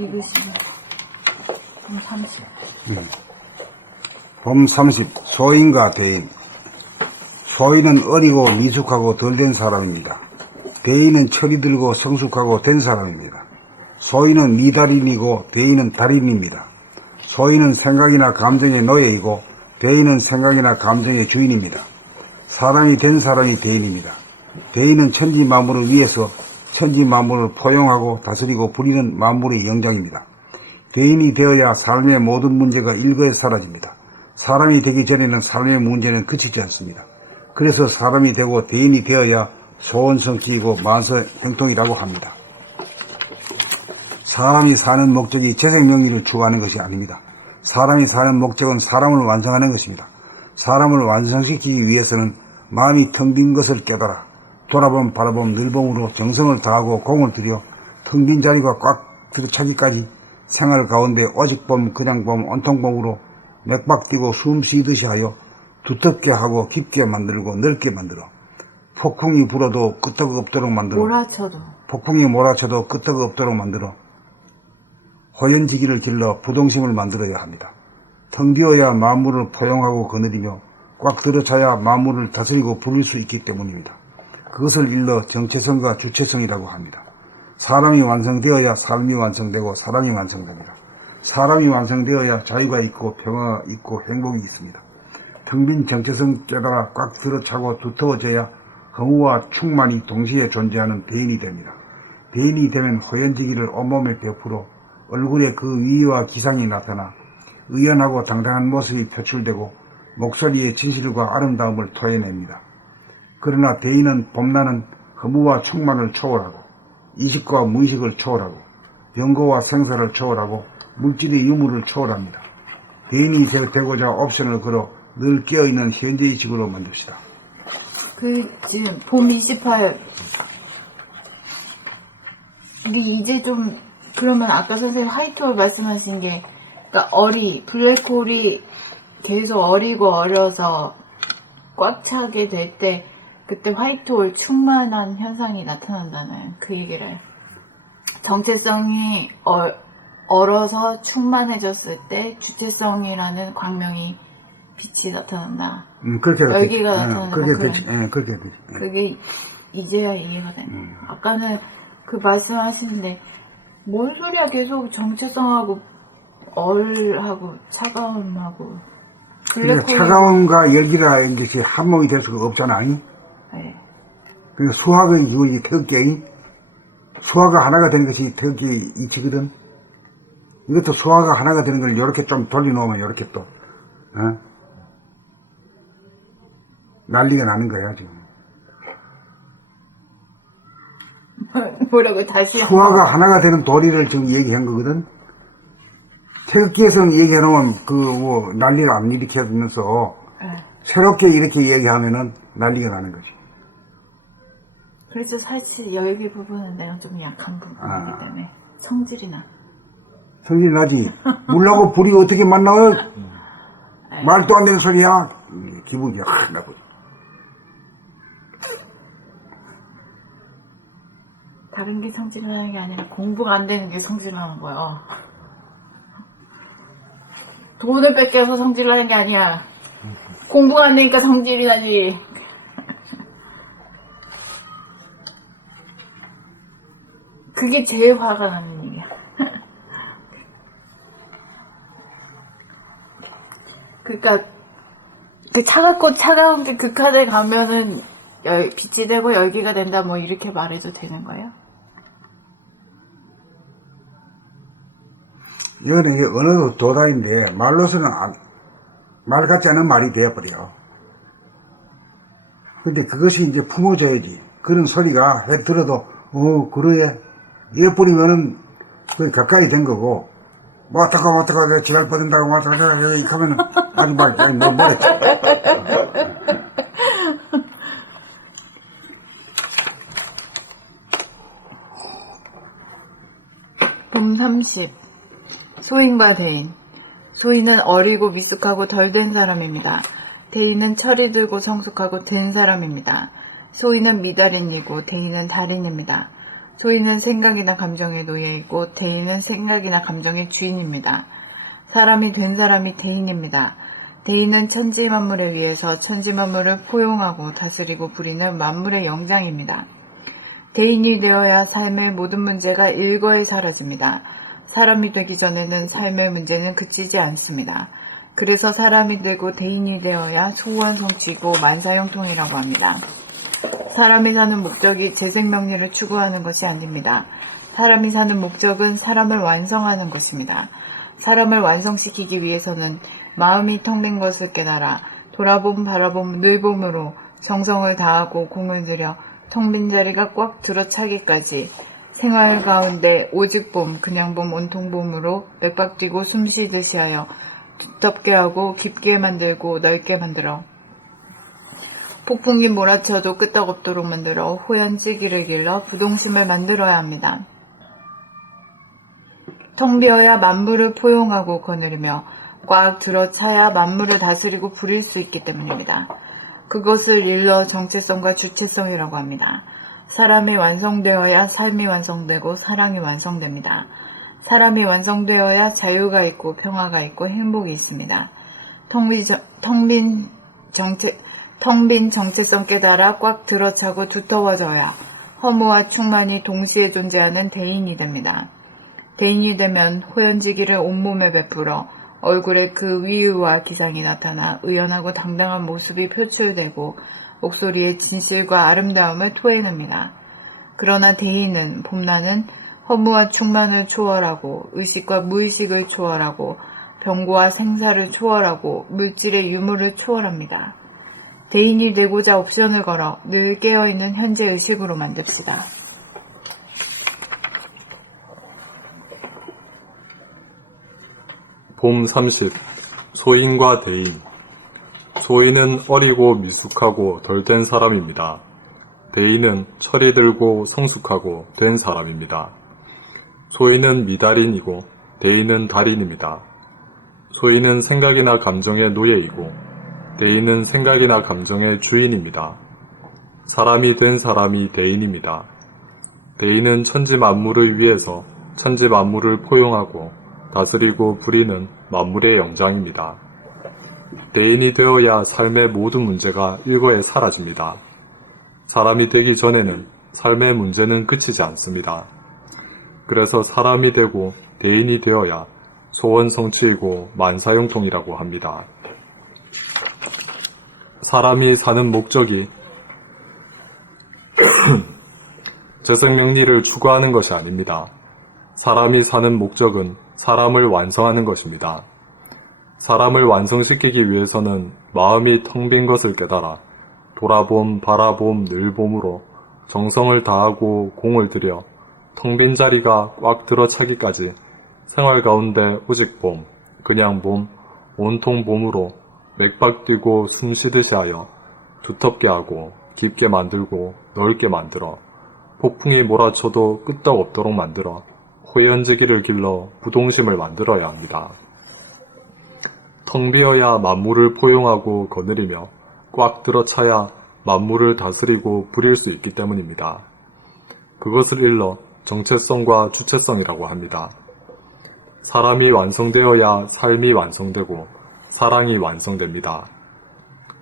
읽으시면 봄 30. 봄 30. 소인과 대인. 소인은 어리고 미숙하고 덜 된 사람입니다. 대인은 철이 들고 성숙하고 된 사람입니다. 소인은 미달인이고 대인은 달인입니다. 소인은 생각이나 감정의 노예이고 대인은 생각이나 감정의 주인입니다. 사람이 된 사람이 대인입니다. 대인은 천지 만물을 위해서 천지 만물을 포용하고 다스리고 부리는 만물의 영장입니다. 대인이 되어야 삶의 모든 문제가 일거에 사라집니다. 사람이 되기 전에는 삶의 문제는 그치지 않습니다. 그래서 사람이 되고 대인이 되어야 소원성취이고 만서행통이라고 합니다. 사람이 사는 목적이 재생명리를 추구하는 것이 아닙니다. 사람이 사는 목적은 사람을 완성하는 것입니다. 사람을 완성시키기 위해서는 마음이 텅 빈 것을 깨달아 돌아봄 바라봄 늘봄으로 정성을 다하고 공을 들여 텅 빈 자리가 꽉 들어차기까지 생활 가운데 오직 봄 그냥 봄 온통 봄으로 맥박 뛰고 숨 쉬듯이 하여 두텁게 하고 깊게 만들고 넓게 만들어 폭풍이 불어도 끄떡 없도록 만들어 폭풍이 몰아쳐도 끄떡 없도록 만들어 호연지기를 길러 부동심을 만들어야 합니다. 텅 비어야 만물을 포용하고 거느리며 꽉 들어차야 만물을 다스리고 부릴 수 있기 때문입니다. 그것을 일러 정체성과 주체성이라고 합니다. 사람이 완성되어야 삶이 완성되고 사람이 완성됩니다. 사람이 완성되어야 자유가 있고 평화가 있고 행복이 있습니다. 텅 빈 정체성 깨달아 꽉 들어차고 두터워져야 허무와 충만이 동시에 존재하는 대인이 됩니다. 대인이 되면 호연지기를 온몸에 베풀어 얼굴에 그 위와 기상이 나타나 의연하고 당당한 모습이 표출되고 목소리의 진실과 아름다움을 토해냅니다. 그러나 대인은 봄나는 허무와 충만을 초월하고 이식과 무의식을 초월하고 연고와 생사를 초월하고 물질의 유무를 초월합니다. 대인이 되고자 옵션을 걸어 늘 깨어있는 현재의식으로 만듭시다. 지금 봄 28. 우리 이제 좀 그러면 아까 선생님 화이트홀 말씀하신 게 그러니까 블랙홀이 계속 어리고 어려서 꽉 차게 될 때 그때 화이트홀 충만한 현상이 나타난다는 그 얘기를 정체성이 얼어서 충만해졌을 때 주체성이라는 광명이 빛이 나타난다. 그렇게 열기가 나타난다. 그렇게 되지. 그렇게 되지. 그게 이제야 이해가 되네. 아까는 그 말씀하시는데 뭔 소리야 계속 정체성하고 얼하고 차가움하고 그러니까 차가움과 열기라는 것이 한몸이 될 수가 없잖아. 네. 그러니까 수학의 기울기 태극기, 수화가 하나가 되는 것이 태극기 이치거든. 이것도 수화가 하나가 되는 걸 이렇게 좀 돌려놓으면 이렇게 또 난리가 나는 거야 지금. 뭐라고 다시 수화가 하나가 되는 도리를 지금 얘기한 거거든. 태극기에서는 얘기해놓으면 난리를 안 일으켜주면서 새롭게 이렇게 얘기하면은 난리가 나는 거지. 그래서 사실 열기 부분은 내가 좀 약한 부분이기 때문에 성질이 나. 성질이 나지. 물하고 불이 어떻게 만나요? 말도 안 되는 소리야. 기분이 확 나고. 다른 게 성질 나는 게 아니라 공부가 안 되는 게 성질 나는 거야. 돈을 뺏겨서 성질 나는 게 아니야. 공부가 안 되니까 성질이 나지. 그게 제일 화가 나는 일이야. 그러니까 그 차갑고 차가운 게 극한에 가면은 빛이 되고 열기가 된다 뭐 이렇게 말해도 되는 거예요? 이거는 이제 언어도 도다인데 말로서는 말 같지 않은 말이 되어버려. 근데 그것이 이제 품어져야지. 그런 소리가 해 들어도 그래 이래버리면은 거의 가까이 된 거고 뭐 어떡하고 지랄 뻗은다고 뭐 어떡하고 이렇게 하면은 아주 말 뭐 뭐랬지. 봄 30. 소인과 대인. 소인은 어리고 미숙하고 덜 된 사람입니다. 대인은 철이 들고 성숙하고 된 사람입니다. 소인은 미달인이고 대인은 달인입니다. 소인은 생각이나 감정의 노예이고 대인은 생각이나 감정의 주인입니다. 사람이 된 사람이 대인입니다. 대인은 천지만물에 위해서 천지만물을 포용하고 다스리고 부리는 만물의 영장입니다. 대인이 되어야 삶의 모든 문제가 일거에 사라집니다. 사람이 되기 전에는 삶의 문제는 그치지 않습니다. 그래서 사람이 되고 대인이 되어야 소원성취고 만사형통이라고 합니다. 사람이 사는 목적이 재생명리를 추구하는 것이 아닙니다. 사람이 사는 목적은 사람을 완성하는 것입니다. 사람을 완성시키기 위해서는 마음이 텅 빈 것을 깨달아 돌아봄 바라봄 늘봄으로 정성을 다하고 공을 들여 텅 빈 자리가 꽉 들어차기까지 생활 가운데 오직 봄 그냥 봄 온통 봄으로 맥박 뛰고 숨쉬듯이 하여 두텁게 하고 깊게 만들고 넓게 만들어 폭풍이 몰아쳐도 끄떡없도록 만들어 호연지기를 길러 부동심을 만들어야 합니다. 텅 비어야 만물을 포용하고 거느리며 꽉 들어차야 만물을 다스리고 부릴 수 있기 때문입니다. 그것을 일러 정체성과 주체성이라고 합니다. 사람이 완성되어야 삶이 완성되고 사랑이 완성됩니다. 사람이 완성되어야 자유가 있고 평화가 있고 행복이 있습니다. 텅 빈 정체성 깨달아 꽉 들어차고 두터워져야 허무와 충만이 동시에 존재하는 대인이 됩니다. 대인이 되면 호연지기를 온몸에 베풀어 얼굴에 그 위유와 기상이 나타나 의연하고 당당한 모습이 표출되고 목소리에 진실과 아름다움을 토해냅니다. 그러나 대인은 봄나는 허무와 충만을 초월하고 의식과 무의식을 초월하고 병고와 생사를 초월하고 물질의 유무를 초월합니다. 대인이 되고자 옵션을 걸어 늘 깨어있는 현재 의식으로 만듭시다. 봄 30. 소인과 대인. 소인은 어리고 미숙하고 덜 된 사람입니다. 대인은 철이 들고 성숙하고 된 사람입니다. 소인은 미달인이고 대인은 달인입니다. 소인은 생각이나 감정의 노예이고 대인은 생각이나 감정의 주인입니다. 사람이 된 사람이 대인입니다. 대인은 천지 만물을 위해서 천지 만물을 포용하고 다스리고 부리는 만물의 영장입니다. 대인이 되어야 삶의 모든 문제가 일거에 사라집니다. 사람이 되기 전에는 삶의 문제는 그치지 않습니다. 그래서 사람이 되고 대인이 되어야 소원성취이고 만사형통이라고 합니다. 사람이 사는 목적이 재생명리를 추구하는 것이 아닙니다. 사람이 사는 목적은 사람을 완성하는 것입니다. 사람을 완성시키기 위해서는 마음이 텅 빈 것을 깨달아 돌아봄, 바라봄, 늘봄으로 정성을 다하고 공을 들여 텅 빈 자리가 꽉 들어차기까지 생활 가운데 오직 봄, 그냥 봄, 온통 봄으로 맥박 뛰고 숨쉬듯이 하여 두텁게 하고 깊게 만들고 넓게 만들어 폭풍이 몰아쳐도 끄떡없도록 만들어 호연지기를 길러 부동심을 만들어야 합니다. 텅 비어야 만물을 포용하고 거느리며 꽉 들어차야 만물을 다스리고 부릴 수 있기 때문입니다. 그것을 일러 정체성과 주체성이라고 합니다. 사람이 완성되어야 삶이 완성되고 사랑이 완성됩니다.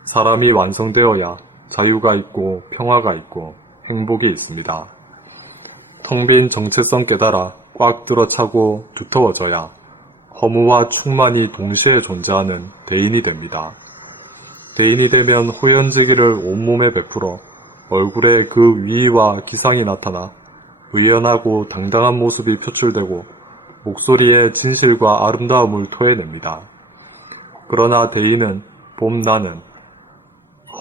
사람이 완성되어야 자유가 있고 평화가 있고 행복이 있습니다. 텅 빈 정체성 깨달아 꽉 들어차고 두터워져야 허무와 충만이 동시에 존재하는 대인이 됩니다. 대인이 되면 호연지기를 온몸에 베풀어 얼굴에 그 위와 기상이 나타나 의연하고 당당한 모습이 표출되고 목소리에 진실과 아름다움을 토해냅니다. 그러나 대인은 봄나는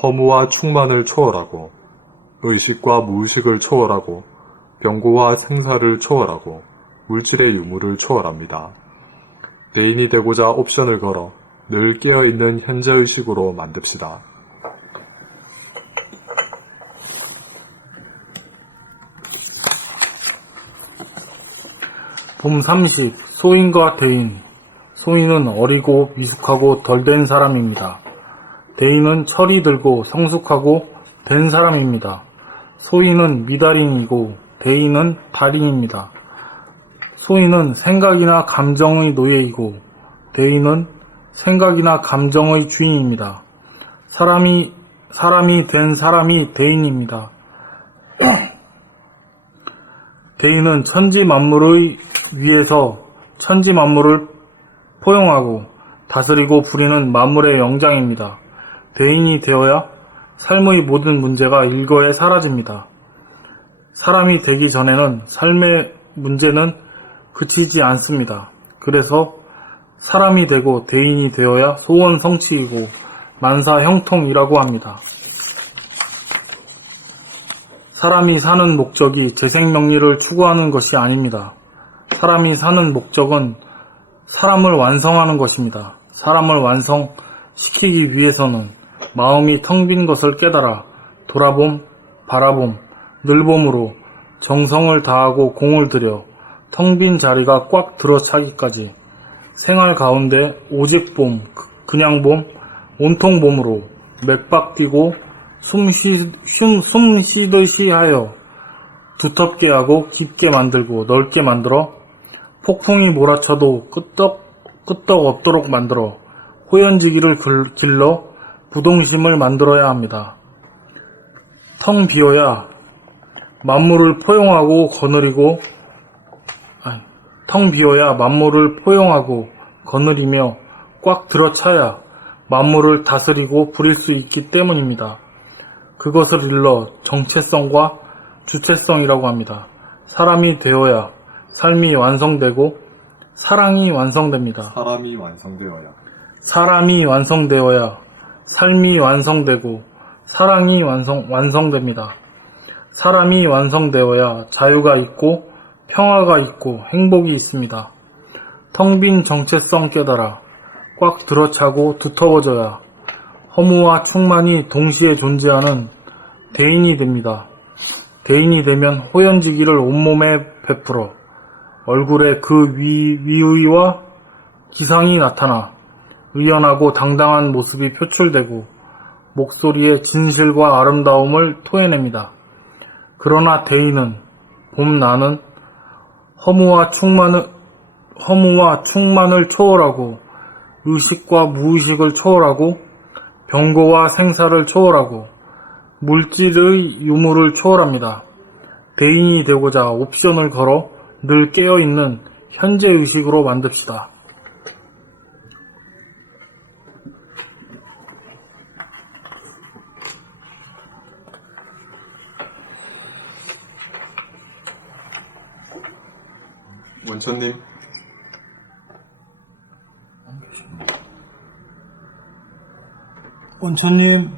허무와 충만을 초월하고 의식과 무의식을 초월하고 병고와 생사를 초월하고 물질의 유무를 초월합니다. 대인이 되고자 옵션을 걸어 늘 깨어있는 현재의식으로 만듭시다. 봄 30. 소인과 대인. 소인은 어리고 미숙하고 덜 된 사람입니다. 대인은 철이 들고 성숙하고 된 사람입니다. 소인은 미달인이고 대인은 달인입니다. 소인은 생각이나 감정의 노예이고 대인은 생각이나 감정의 주인입니다. 사람이 된 사람이 대인입니다. 대인은 천지 만물의 위에서 천지 만물을 포용하고 다스리고 부리는 만물의 영장입니다. 대인이 되어야 삶의 모든 문제가 일거에 사라집니다. 사람이 되기 전에는 삶의 문제는 그치지 않습니다. 그래서 사람이 되고 대인이 되어야 소원 성취이고 만사 형통이라고 합니다. 사람이 사는 목적이 재생명리를 추구하는 것이 아닙니다. 사람이 사는 목적은 사람을 완성하는 것입니다. 사람을 완성시키기 위해서는 마음이 텅 빈 것을 깨달아 돌아봄, 바라봄, 늘봄으로 정성을 다하고 공을 들여 텅 빈 자리가 꽉 들어차기까지 생활 가운데 오직 봄, 그냥 봄, 온통 봄으로 맥박 뛰고 숨 쉬듯이 하여 두텁게 하고 깊게 만들고 넓게 만들어 폭풍이 몰아쳐도 끄떡 없도록 만들어 호연지기를 길러 부동심을 만들어야 합니다. 텅 비어야 만물을 포용하고 거느리며 꽉 들어차야 만물을 다스리고 부릴 수 있기 때문입니다. 그것을 일러 정체성과 주체성이라고 합니다. 사람이 되어야 삶이 완성되고 사랑이 완성됩니다. 사람이 완성되어야 사람이 완성되어야 삶이 완성되고 사랑이 완성됩니다. 사람이 완성되어야 자유가 있고 평화가 있고 행복이 있습니다. 텅 빈 정체성 깨달아 꽉 들어차고 두터워져야 허무와 충만이 동시에 존재하는 대인이 됩니다. 대인이 되면 호연지기를 온몸에 베풀어 얼굴에 그 위의와 기상이 나타나 의연하고 당당한 모습이 표출되고 목소리에 진실과 아름다움을 토해냅니다. 그러나 대인은 봄나는 허무와 충만을 초월하고 의식과 무의식을 초월하고 병고와 생사를 초월하고 물질의 유무를 초월합니다. 대인이 되고자 옵션을 걸어 늘 깨어있는 현재의식으로 만듭시다. 원천님, 원천님,